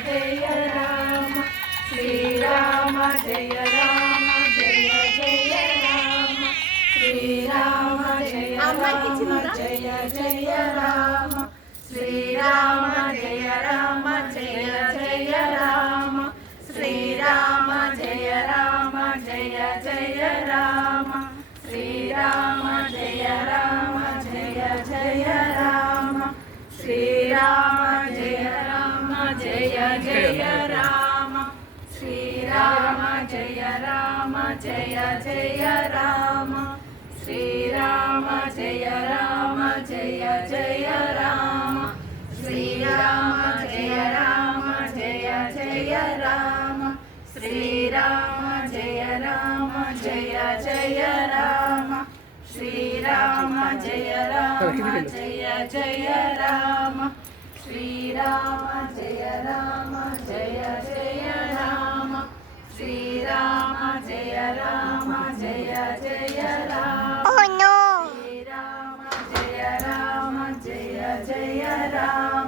Jaya Rama Srirama Jaya Rama Jaya Jaya Rama Srirama Jaya Rama Jaya Jaya Rama Srirama Jaya Rama Jaya Jaya Rama Srirama Jaya Rama Jaya Jaya Rama Srirama Jaya Rama Jaya Jaya Rama Srirama Jaya Rama Jaya Jaya Rama Srirama Jaya Rama Jaya Jaya Rama Srirama Jaya Rama Jaya Jaya Rama Srirama Jaya Rama Jaya Jaya Rama Srirama Jaya Rama Jaya Jaya Rama Srirama Jaya Rama Jaya Jaya Rama Srirama Jaya Rama Jaya Jaya Rama Srirama Jaya Rama Jaya Jaya Rama Srirama Jaya Rama Jaya Jaya Rama